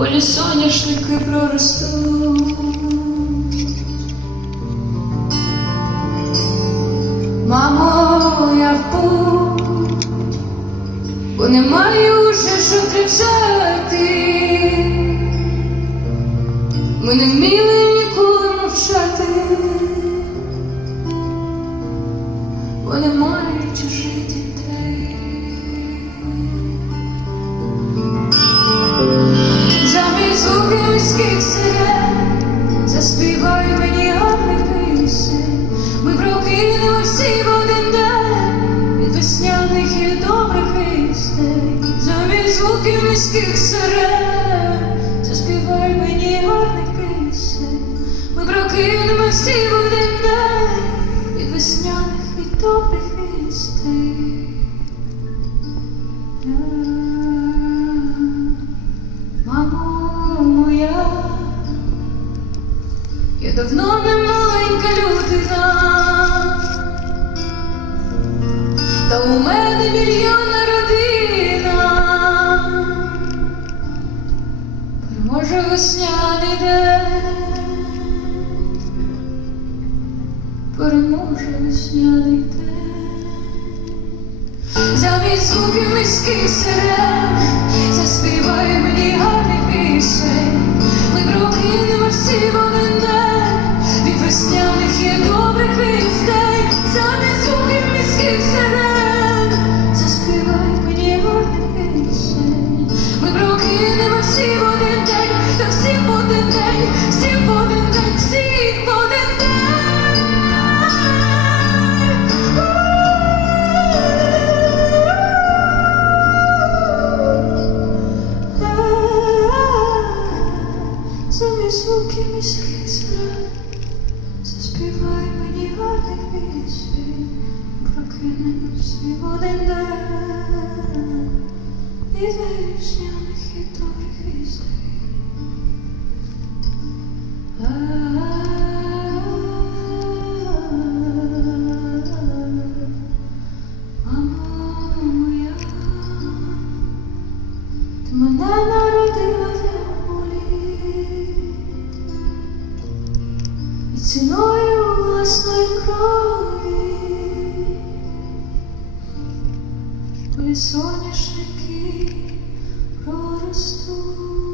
полі соняшники проростуть. Мамо, я в путь, бо не маю вже що втрачати. Ми не вміли ніколи мовчати, бо немає чужих міських сирен заспівай мені гарних пісень. Ми прокинемо всі в один день від весняних і добрих істей, Замість звуків міських сирен заспівай мені гарних пісень. Ми прокинемо давно не маленька людина, та у мене мільйонна родина, переможе весняний день, переможе весняний день. Замість звуків міських сирен Заспівай мені звуки міських сирен Заспівай мені гарних пісень Прокинемо всі один день Мене народила землі і ціною власної крові коли соняшники проростуть.